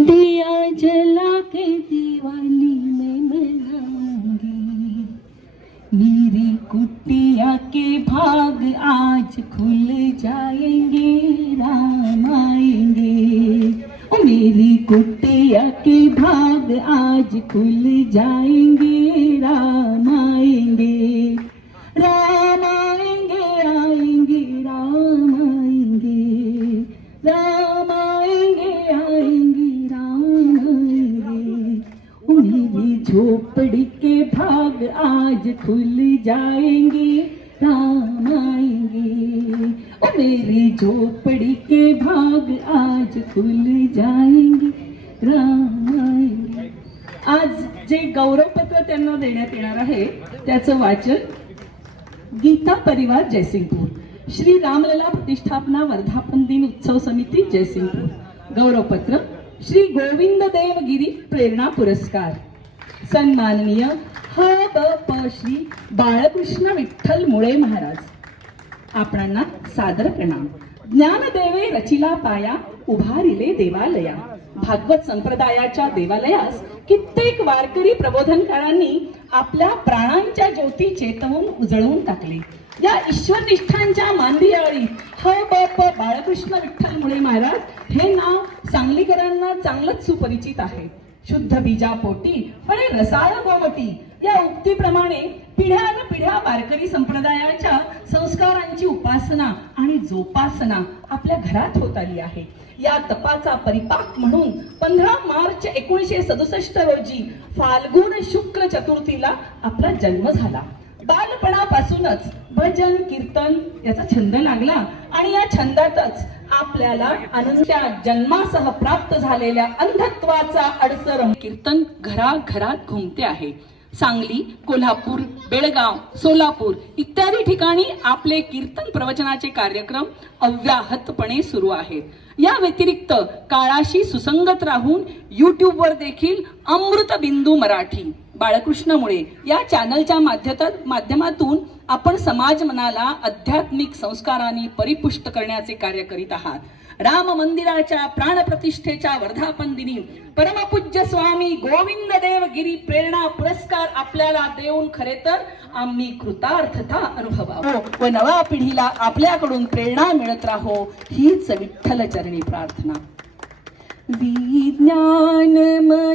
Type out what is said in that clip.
दिया जला के दिवाली में मनाऊँगी मेरी कुटिया के भाग आज खुल जाएँगे, राम आएँगे। मेरी कुटिया के भाग आज खुल जाएँगे। झोपड़ी के भाग आज खुल जाएंगे राम आएंगे। ओ मेरी झोपड़ी के भाग आज खुल जाएंगे राम आएंगे। आज जे गौरवपत्र त्यांना देण्यात येणार आहे त्याचं वाचन गीता परिवार जयसिंगपूर श्री रामलला प्रतिष्ठापना वर्धापन दिन उत्सव समिती जयसिंगपूर गौरवपत्र श्री गोविंद देवगिरी प्रेरणा पुरस्कार। सन्माननीय ह ब प श्री बाळकृष्ण विठ्ठल मुळे महाराज. आपणांना सादर प्रणाम. ज्ञानदेवे रचिला पाया उभारिले देवालया. भागवत संप्रदायाच्या देवालयास कित्येक वारकरी प्रबोधनकारांनी आपल्या प्राणांच्या ज्योती चेतवून उजळवून टाकले. या ईश्वरनिष्ठांच्या मांदियाळी ह ब प बाळकृष्ण विठ्ठल मुळे महाराज हे नाव सांगलीकरांना चांगलंच सुपरिचित आहे. शुद्ध बीजापोटी फळे रसाळ गोमटी या उक्तीप्रमाणे पिढ्यान पिढ्या वारकरी संप्रदायाच्या संस्कारांची उपासना आणि जोपासना आपल्या घरात होत आली आहे. या तपाचा परिपाक म्हणून पंधरा मार्च एकोणीसशे सदुसष्ट रोजी फाल्गुन शुक्ल चतुर्थीला आपला जन्म झाला. बालपणापासूनच भजन कीर्तन याचा छंद लागला आणि या छंदातच आपल्याला आनंदच्या जन्मासह प्राप्त झालेल्या अंधत्वाचा अडसर कीर्तन घराघरात घुमते आहे. सांगली कोल्हापूर बेळगाव सोलापूर इत्यादी ठिकाणी आपले कीर्तन प्रवचनाचे कार्यक्रम अव्याहतपणे सुरू आहेत. या व्यतिरिक्त काळाशी सुसंगत राहून युट्यूबवर देखील अमृत बिंदू बाळकृष्णमुळे या चॅनलच्या माध्यमात माध्यमातून आपण समाज मनाला आध्यात्मिक संस्कारांनी परिपुष्ट करण्याचे कार्य करीत आहात. राम मंदिराच्या प्राणप्रतिष्ठेच्या वर्धापन दिनी परमपूज्य स्वामी गोविंद देव गिरी प्रेरणा पुरस्कार आपल्याला देऊन खरे तर आम्ही कृतार्थता अनुभवावो. व नव्या पिढीला आपल्याकडून प्रेरणा मिळत राहो हीच विठ्ठल चरणी प्रार्थना. विज्ञानमय